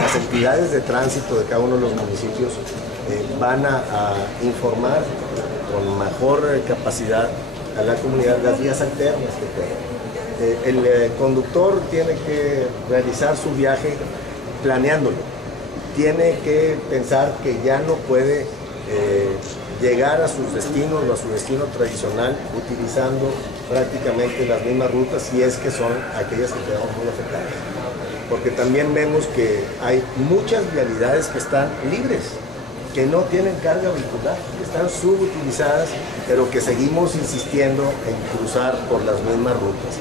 las entidades de tránsito de cada uno de los municipios van a informar con mejor capacidad a la comunidad las vías alternas que tengan. El conductor tiene que realizar su viaje planeándolo, tiene que pensar que ya no puede llegar a sus destinos o a su destino tradicional utilizando prácticamente las mismas rutas, si es que son aquellas que quedamos muy afectadas. Porque también vemos que hay muchas vialidades que están libres, que no tienen carga vehicular, que están subutilizadas, pero que seguimos insistiendo en cruzar por las mismas rutas.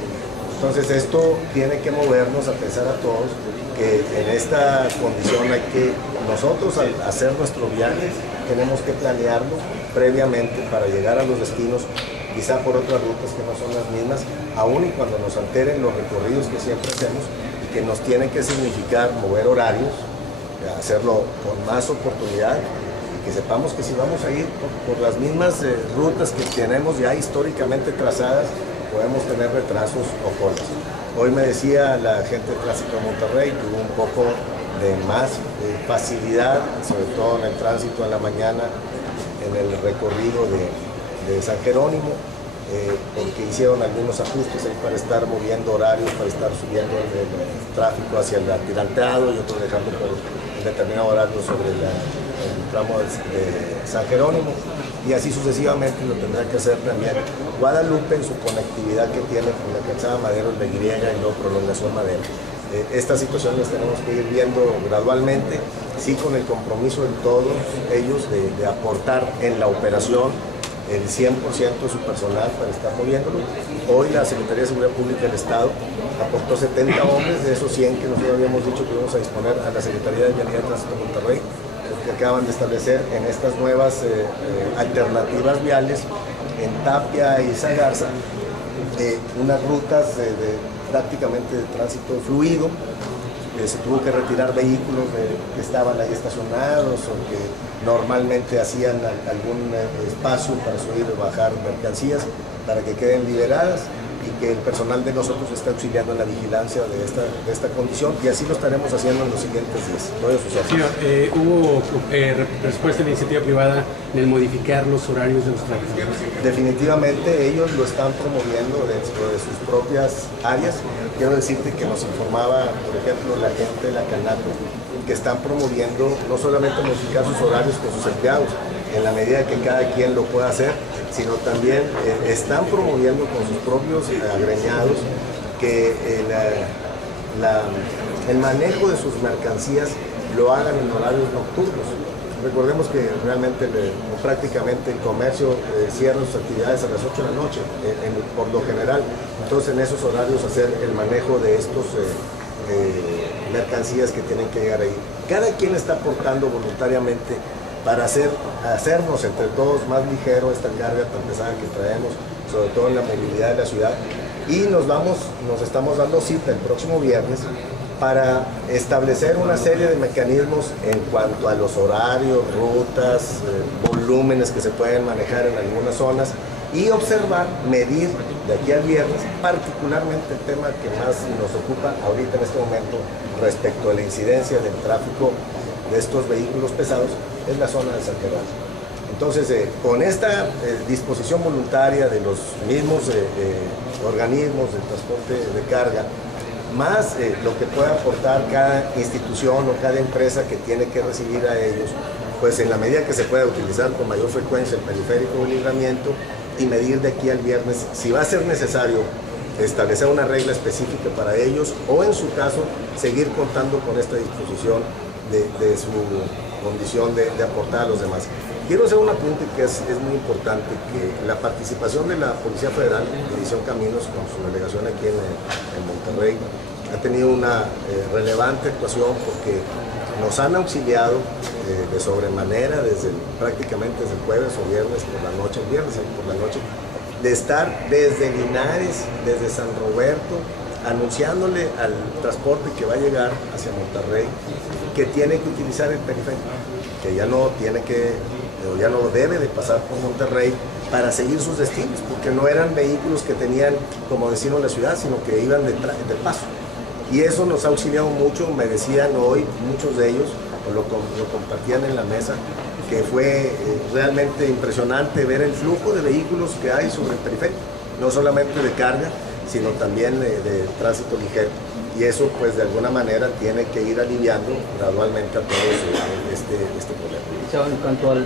Entonces esto tiene que movernos a pensar a todos que en esta condición hay que, nosotros al hacer nuestro viaje, tenemos que planearlo previamente para llegar a los destinos, quizá por otras rutas que no son las mismas, aun y cuando nos alteren los recorridos que siempre hacemos y que nos tienen que significar mover horarios, hacerlo con más oportunidad y que sepamos que si vamos a ir por las mismas rutas que tenemos ya históricamente trazadas, podemos tener retrasos o colas. Hoy me decía la gente de Tránsito de Monterrey que hubo un poco de más facilidad, sobre todo en el tránsito en la mañana, en el recorrido de San Jerónimo, porque hicieron algunos ajustes ahí para estar moviendo horarios, para estar subiendo el tráfico hacia el atirantado y otro dejando por un determinado horario sobre el tramo de San Jerónimo, y así sucesivamente lo tendrá que hacer también Guadalupe en su conectividad que tiene con la calzada Madero, la Y y luego prolongación Madero. Estas situaciones las tenemos que ir viendo gradualmente, sí con el compromiso de todos ellos de aportar en la operación el 100% de su personal para estar moviéndolo. Hoy la Secretaría de Seguridad Pública del Estado aportó 70 hombres, de esos 100 que nosotros habíamos dicho que íbamos a disponer a la Secretaría de Vialidad y Tránsito de Monterrey, que acaban de establecer en estas nuevas alternativas viales en Tapia y Zagarza, unas rutas prácticamente de tránsito fluido. Se tuvo que retirar vehículos que estaban ahí estacionados o que normalmente hacían algún espacio para subir o bajar mercancías para que queden liberadas y que el personal de nosotros está auxiliando en la vigilancia de esta condición, y así lo estaremos haciendo en los siguientes días. Sí, hubo respuesta de la iniciativa privada en el modificar los horarios de los tráficos. Definitivamente ellos lo están promoviendo dentro de sus propias áreas. Quiero decirte que nos informaba, por ejemplo, la gente de la Canaco, que están promoviendo no solamente modificar sus horarios con sus empleados, en la medida que cada quien lo pueda hacer, sino también están promoviendo con sus propios agremiados que el manejo de sus mercancías lo hagan en horarios nocturnos. Recordemos que realmente prácticamente el comercio cierra sus actividades a las 8 de la noche, por lo general. Entonces en esos horarios hacer el manejo de estos mercancías que tienen que llegar ahí. Cada quien está aportando voluntariamente para hacernos entre todos más ligero esta carga tan pesada que traemos, sobre todo en la movilidad de la ciudad. Y nos estamos dando cita el próximo viernes para establecer una serie de mecanismos en cuanto a los horarios, rutas, volúmenes que se pueden manejar en algunas zonas y observar, medir de aquí al viernes, particularmente el tema que más nos ocupa ahorita en este momento respecto a la incidencia del tráfico de estos vehículos pesados, es la zona de San Jerónimo. Entonces, con esta disposición voluntaria de los mismos organismos de transporte de carga, más lo que pueda aportar cada institución o cada empresa que tiene que recibir a ellos, pues en la medida que se pueda utilizar con mayor frecuencia el periférico de libramiento y medir de aquí al viernes si va a ser necesario establecer una regla específica para ellos o en su caso seguir contando con esta disposición de su condición de aportar a los demás. Quiero hacer un apunte que es muy importante, que la participación de la Policía Federal, División Caminos, con su delegación aquí en Monterrey, ha tenido una relevante actuación porque nos han auxiliado de sobremanera prácticamente desde el jueves o viernes por la noche, el viernes por la noche, de estar desde Linares, desde San Roberto, anunciándole al transporte que va a llegar hacia Monterrey que tiene que utilizar el periférico, que ya no debe de pasar por Monterrey para seguir sus destinos, porque no eran vehículos que tenían como destino la ciudad, sino que iban de paso. Y eso nos ha auxiliado mucho. Me decían hoy muchos de ellos, o lo compartían en la mesa, que fue realmente impresionante ver el flujo de vehículos que hay sobre el periférico, no solamente de carga, sino también de tránsito ligero. Y eso, pues, de alguna manera tiene que ir aliviando gradualmente a todos este problema. En cuanto al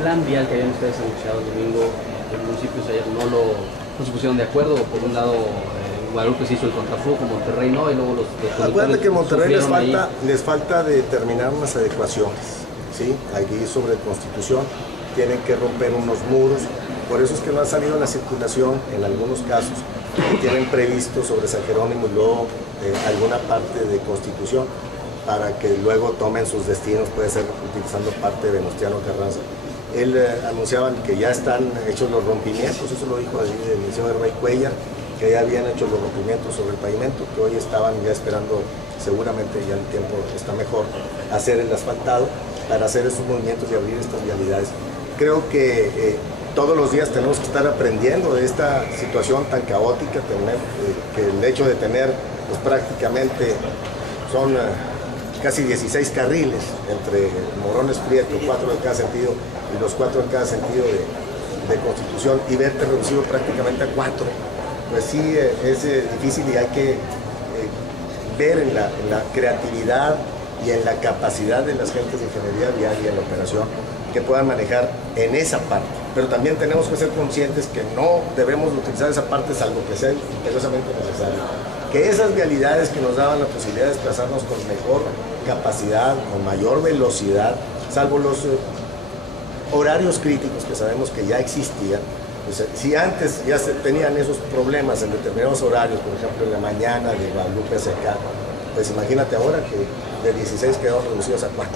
plan vial que habían ustedes anunciado el domingo, los municipios ayer no se pusieron de acuerdo. Por un lado, Guadalupe se hizo el contraflujo, Monterrey no, y luego los Acuérdate que en Monterrey les falta determinar unas adecuaciones, ¿sí? Allí sobre Constitución tienen que romper unos muros, por eso es que no ha salido la circulación en algunos casos, tienen previsto sobre San Jerónimo y luego alguna parte de Constitución, para que luego tomen sus destinos, puede ser utilizando parte de Venustiano Carranza. Él anunciaban que ya están hechos los rompimientos, eso lo dijo el licenciado Herrey Cuellar, que ya habían hecho los rompimientos sobre el pavimento, que hoy estaban ya esperando, seguramente ya el tiempo está mejor, hacer el asfaltado para hacer esos movimientos y abrir estas vialidades. Creo que todos los días tenemos que estar aprendiendo de esta situación tan caótica, que el hecho de tener, pues prácticamente son casi 16 carriles entre Morones Prieto, 4 en cada sentido, y los 4 en cada sentido de Constitución, y verte reducido prácticamente a 4. Pues sí, es difícil, y hay que ver en la creatividad y en la capacidad de las gentes de ingeniería vial y en la operación que puedan manejar en esa parte. Pero también tenemos que ser conscientes que no debemos utilizar esa parte salvo que sea imperiosamente necesario. Que esas vialidades que nos daban la posibilidad de desplazarnos con mejor capacidad, con mayor velocidad, salvo los horarios críticos que sabemos que ya existían. Pues, si antes ya se tenían esos problemas en determinados horarios, por ejemplo en la mañana de Guadalupe hacia acá, pues imagínate ahora que de 16 quedaron reducidos a 4.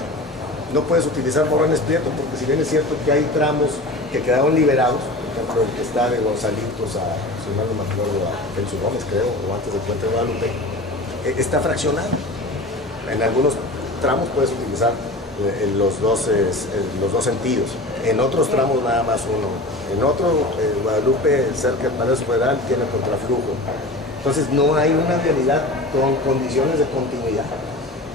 No puedes utilizar Morones Prieto, porque si bien es cierto que hay tramos que quedaron liberados, por ejemplo el que está de Gonzalitos a, si mal no me acuerdo, a Felso Gómez, creo, o antes del Puente de Guadalupe, está fraccionado. En algunos tramos puedes utilizar los dos sentidos, en otros tramos nada más uno, en otro Guadalupe cerca del Palacio Federal tiene contraflujo. Entonces no hay una vialidad con condiciones de continuidad,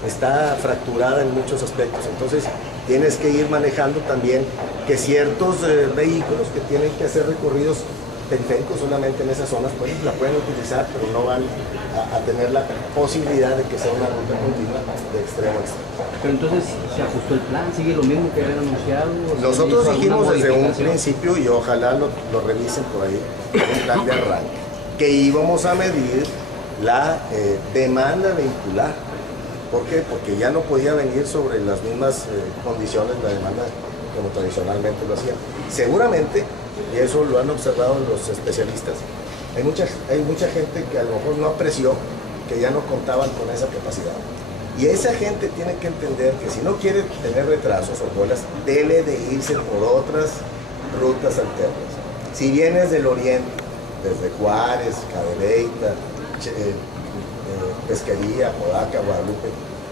está fracturada en muchos aspectos. Entonces tienes que ir manejando también que ciertos vehículos que tienen que hacer recorridos periféricos solamente en esas zonas, pues la pueden utilizar, pero no van a tener la posibilidad de que sea una ruta continua de extremo a extremo. Pero entonces se ajustó el plan, sigue lo mismo que habían anunciado. Nosotros dijimos desde un principio, y ojalá lo revisen por ahí, un plan de arranque, que íbamos a medir la demanda vehicular. ¿Por qué? Porque ya no podía venir sobre las mismas condiciones la demanda como tradicionalmente lo hacían. Seguramente, y eso lo han observado los especialistas, hay mucha gente que a lo mejor no apreció que ya no contaban con esa capacidad. Y esa gente tiene que entender que si no quiere tener retrasos o colas, debe de irse por otras rutas alternas. Si vienes del oriente, desde Juárez, Cadereyta, Pesquería, Podaca, Guadalupe,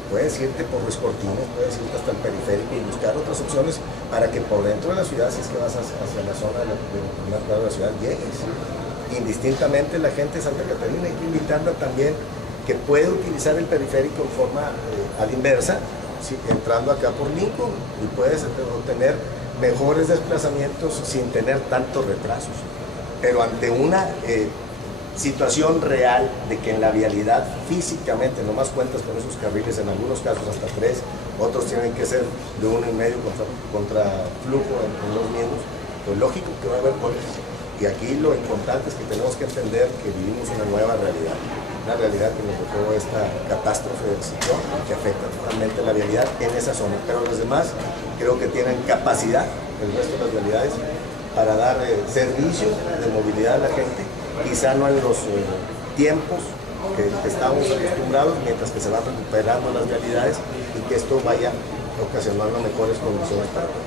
puedes irte por Ruiz Cortines, puedes irte hasta el periférico y buscar otras opciones para que por dentro de la ciudad, si es que vas hacia la zona de la ciudad, llegues. Indistintamente la gente de Santa Catarina, hay que invitarla también que puede utilizar el periférico en forma a la inversa, ¿sí? Entrando acá por Lincoln, y puedes obtener mejores desplazamientos sin tener tantos retrasos. Pero ante una situación real de que en la vialidad físicamente nomás cuentas con esos carriles, en algunos casos hasta 3, otros tienen que ser de 1,5 contra flujo en los mismos, pues lógico que va a haber colas. Y aquí lo importante es que tenemos que entender que vivimos una nueva realidad, una realidad que nos dejó esta catástrofe del ciclón que afecta totalmente la vialidad en esa zona, pero los demás creo que tienen capacidad, el resto de las vialidades, para dar servicio de movilidad a la gente, quizá no en los tiempos que estamos acostumbrados, mientras que se van recuperando las vialidades y que esto vaya ocasionando mejores condiciones para todos.